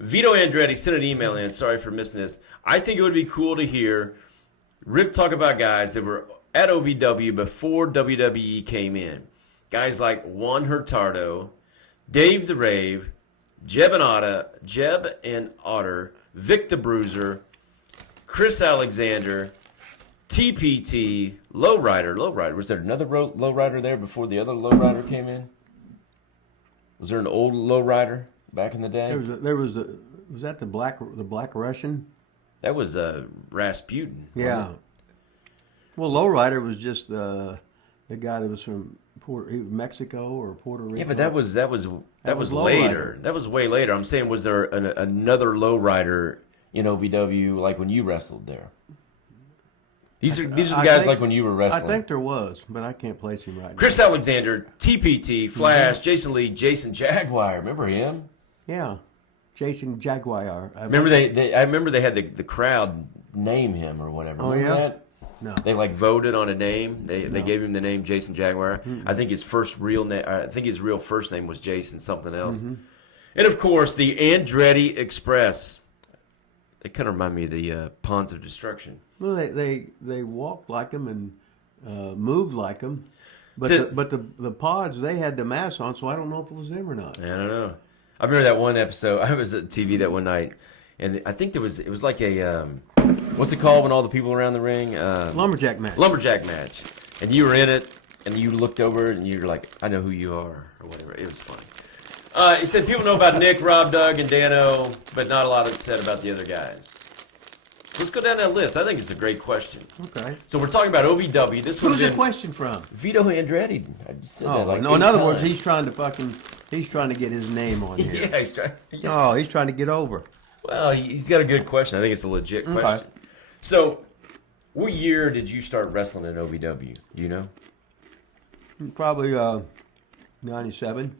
Vito Andretti sent an email in. Sorry for missing this. I think it would be cool to hear Rip talk about guys that were at OVW before WWE came in. Guys like Juan Hurtado, Dave the Rave, Jeb and Otter, Vic the Bruiser, Chris Alexander, TPT, Lowrider. Was there another Lowrider there before the other Lowrider came in? Was there an old Lowrider back in the day? Was that the Black Russian? That was Rasputin. Yeah. Well, Lowrider was just the guy that was from Mexico or Puerto Rico. Yeah, but that was later. Lowrider. That was way later. I'm saying, was there another Lowrider in OVW like when you wrestled there? These are guys like when you were wrestling. I think there was, but I can't place him right Chris now. Alexander, TPT, Flash, Jason Lee, Jason Jaguar. Remember him? Yeah, Jason Jaguar. I remember they had the crowd name him or whatever. Oh, remember yeah? that? No. They voted on a name. They gave him the name Jason Jaguar. Mm-hmm. I think his real first name was Jason something else. Mm-hmm. And of course, the Andretti Express. They kind of remind me of the Pawns of Destruction. Well, they walked like them and moved like them, but the pods, they had the masks on, so I don't know if it was them or not. I don't know. I remember that one episode. I was at TV that one night, and I think it was like a what's it called when all the people around the ring? Lumberjack match. Lumberjack match, and you were in it, and you looked over and you were like, I know who you are, or whatever. It was funny. He said people know about Nick, Rob, Doug, and Dano, but not a lot is said about the other guys. So let's go down that list. I think it's a great question. Okay. So we're talking about OVW. Who's the question from? Vito Andretti. I just said that like no. In other words, he's trying to get his name on here. Yeah, he's trying. Yeah. Oh, he's trying to get over. Well, he's got a good question. I think it's a legit question. Okay. So, what year did you start wrestling at OVW? Do you know? Probably 97.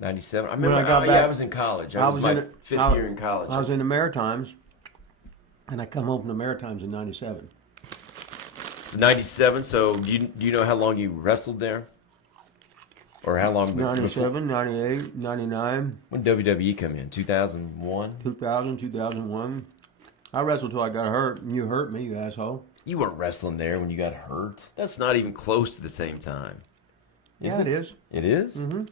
97? I remember. I was in college. I was my fifth year in college. I was in the Maritimes, and I come home from the Maritimes in 97. It's 97, so do you know how long you wrestled there? Or how long? 97, 98, 99. When did WWE come in? 2001? 2000, 2001. I wrestled till I got hurt, and you hurt me, you asshole. You weren't wrestling there when you got hurt. That's not even close to the same time. Yeah, it is. It is? Mm-hmm.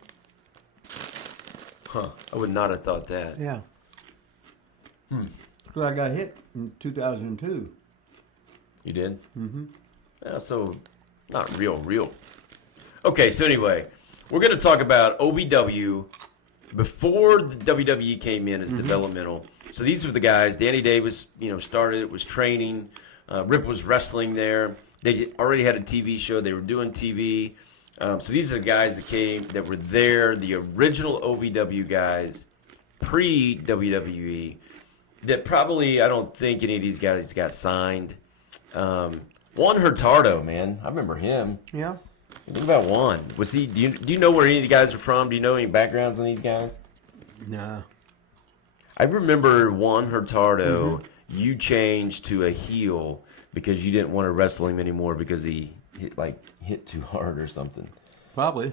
Huh. I would not have thought that. Yeah. Because I got hit in 2002. You did? Mm-hmm. Yeah, so, not real. Okay, so anyway, we're going to talk about OVW before the WWE came in as developmental. So these were the guys. Danny Davis, started, was training. Rip was wrestling there. They already had a TV show. They were doing TV. So these are the guys that were there, the original OVW guys, pre-WWE, that probably, I don't think any of these guys got signed. Juan Hurtado, man. I remember him. Yeah. What about Juan? Was he? Do you know where any of the guys are from? Do you know any backgrounds on these guys? No. I remember Juan Hurtado. You changed to a heel because you didn't want to wrestle him anymore because he hit too hard or something. Probably.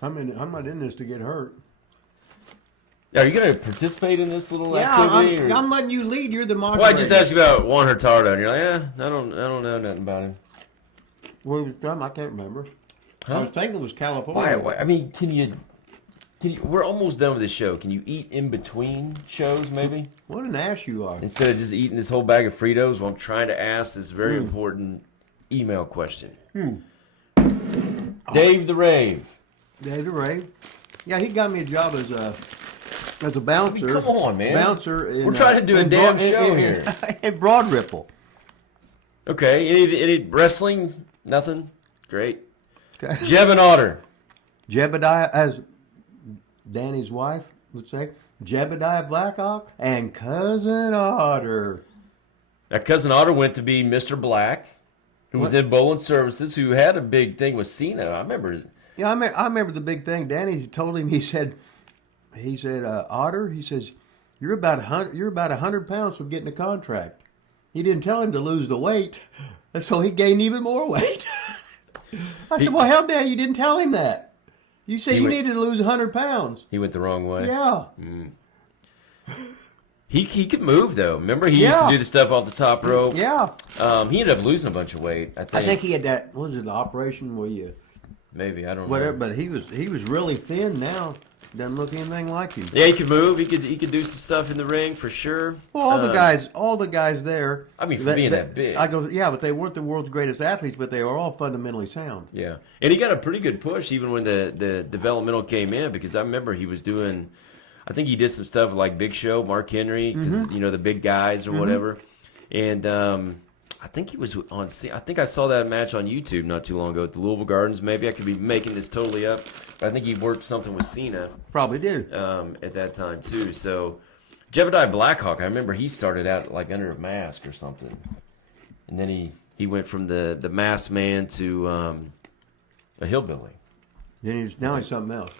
I'm not in this to get hurt. Are you going to participate in this little activity? Yeah, I'm letting you lead. You're the moderator. Well, I just asked you about Juan Hurtado, and you're like, I don't know nothing about him. Where he was from, I can't remember. Huh? I was thinking it was California. Why? I mean, can you? We're almost done with this show. Can you eat in between shows, maybe? What an ass you are. Instead of just eating this whole bag of Fritos, well, I'm trying to ask this very important email question. Dave the Rave. Dave the Rave. Yeah, he got me a job as a bouncer. I mean, come on, man. Bouncer in, we're trying to do a damn show here. In Broad Ripple. Okay. Any wrestling? Nothing? Great. Okay. Jeb and Otter. Jebediah, as Danny's wife would say, Jebediah Blackhawk and Cousin Otter. That Cousin Otter went to be Mr. Black, who was in Bowling Services, who had a big thing with Cena. I remember. Yeah, I remember the big thing. Danny told him, he said, Otter, he says, you're about 100 pounds from getting a contract. He didn't tell him to lose the weight, and so he gained even more weight. I said, well, hell, Dad, you didn't tell him that. You said you needed to lose 100 pounds. He went the wrong way. Yeah. He could move though. Remember, he used to do the stuff off the top rope. Yeah. He ended up losing a bunch of weight. I think he had that. What was it? The operation where you maybe I don't whatever. know. But he was really thin now. Doesn't look anything like him. Yeah, he could move. He could do some stuff in the ring for sure. Well, all the guys there. I mean, for being that big. I go, yeah, but they weren't the world's greatest athletes, but they were all fundamentally sound. Yeah, and he got a pretty good push even when the developmental came in, because I remember he was doing. I think he did some stuff like Big Show, Mark Henry, because the big guys or whatever, and I think he was on. I think I saw that match on YouTube not too long ago at the Louisville Gardens. Maybe I could be making this totally up, but I think he worked something with Cena. Probably did at that time too. So Jebediah Blackhawk, I remember he started out like under a mask or something, and then he went from the masked man to a hillbilly. Then now he's something else.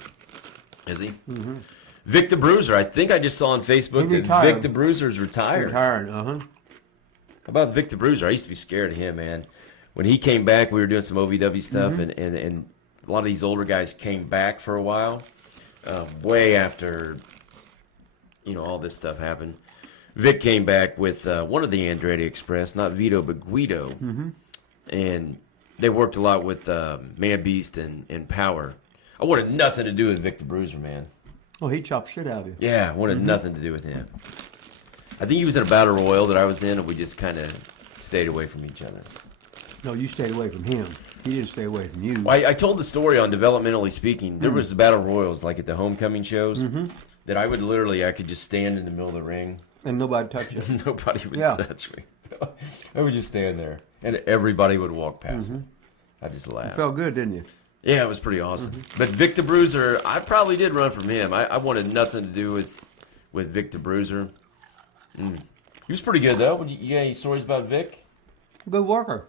Is he? Mm-hmm. Vic the Bruiser. I think I just saw on Facebook that Vic the Bruiser's retired. Retired, How about Vic the Bruiser? I used to be scared of him, man. When he came back, we were doing some OVW stuff, and a lot of these older guys came back for a while, way after, all this stuff happened. Vic came back with one of the Andretti Express, not Vito, but Guido, and they worked a lot with Man Beast and Power. I wanted nothing to do with Vic the Bruiser, man. Oh, he chopped shit out of you. Yeah, I wanted nothing to do with him. I think he was in a battle royal that I was in, and we just kind of stayed away from each other. No, you stayed away from him. He didn't stay away from you. Well, I told the story on Developmentally Speaking. There was battle royals, like at the homecoming shows, that I could just stand in the middle of the ring. And nobody touch you. Nobody would touch me. I would just stand there, and everybody would walk past me. I just laughed. It felt good, didn't you? Yeah, it was pretty awesome. But Vic the Bruiser, I probably did run from him. I wanted nothing to do with Vic the Bruiser. He was pretty good, though. You got any stories about Vic? Good worker.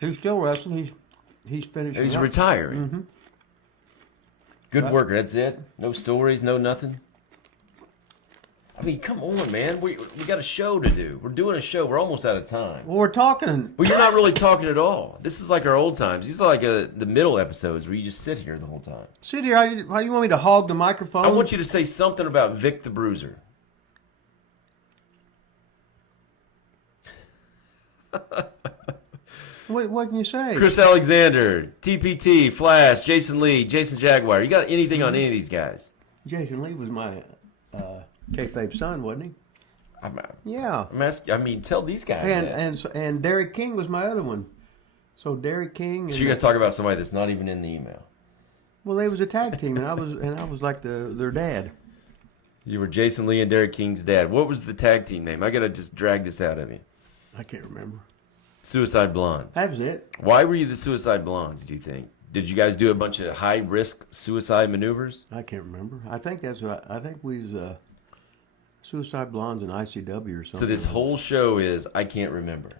He's still wrestling. He's finishing. He's retiring. Good worker. That's it. No stories. No nothing. I mean, come on, man. We got a show to do. We're doing a show. We're almost out of time. Well, we're talking. Well, you're not really talking at all. This is like our old times. These are like the middle episodes where you just sit here the whole time. Sit here. How you want me to hog the microphone? I want you to say something about Vic the Bruiser. What can you say? Chris Alexander, TPT, Flash, Jason Lee, Jason Jaguar. You got anything on any of these guys? Jason Lee was my kayfabe son, wasn't he? Yeah. I mean, tell these guys that. And Derek King was my other one. So Derek King. So you're gonna talk about somebody that's not even in the email. Well, they was a tag team, and I was like their dad. You were Jason Lee and Derek King's dad. What was the tag team name? I gotta just drag this out of you. I can't remember. Suicide Blondes. That was it. Why were you the Suicide Blondes, do you think? Did you guys do a bunch of high-risk suicide maneuvers? I can't remember. I think we was Suicide Blondes in ICW or something. So this whole show is I can't remember.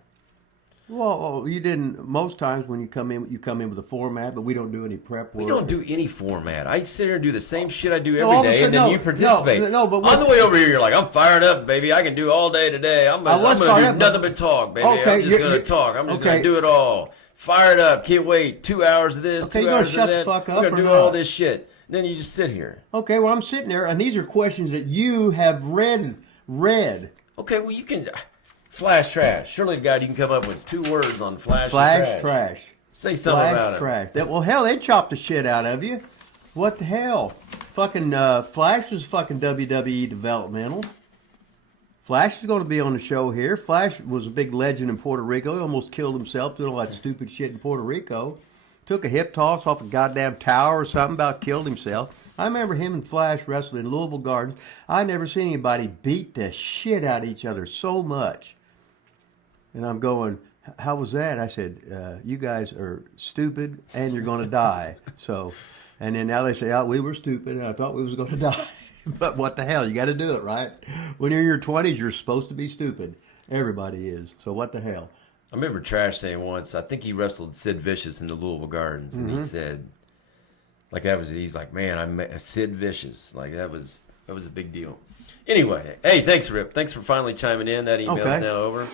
Well, you didn't. Most times when you come in with a format, but we don't do any prep work. We don't do any format. I sit here and do the same shit I do every day, and then you participate. No, but on the way over here, you're like, I'm fired up, baby. I can do all day today. I'm going to do nothing but talk, baby. Okay, I'm just going to talk. I'm just going to do it all. Fired up. Can't wait. 2 hours of this, 2 hours of that. Shut the fuck up. We're going to do all this shit. And then you just sit here. Okay, well, I'm sitting there, and these are questions that you have read. Okay, well, you can... Flash trash. Surely, God, you can come up with 2 words on flash trash. Say something about trash. Well, hell, they chopped the shit out of you. What the hell? Fucking Flash was fucking WWE Developmental. Flash is going to be on the show here. Flash was a big legend in Puerto Rico. He almost killed himself doing all that stupid shit in Puerto Rico. Took a hip toss off a goddamn tower or something, about killed himself. I remember him and Flash wrestling in Louisville Gardens. I never seen anybody beat the shit out of each other so much. And I'm going, how was that? I said, you guys are stupid and you're going to die. So, and then now they say, oh, we were stupid and I thought we was going to die. But what the hell? You got to do it, right? When you're in your 20s, you're supposed to be stupid. Everybody is. So what the hell? I remember Trash saying once, I think he wrestled Sid Vicious in the Louisville Gardens, and he said, like he's like, man, I met Sid Vicious. Like that was a big deal. Anyway, hey, thanks, Rip. Thanks for finally chiming in. That email's now over.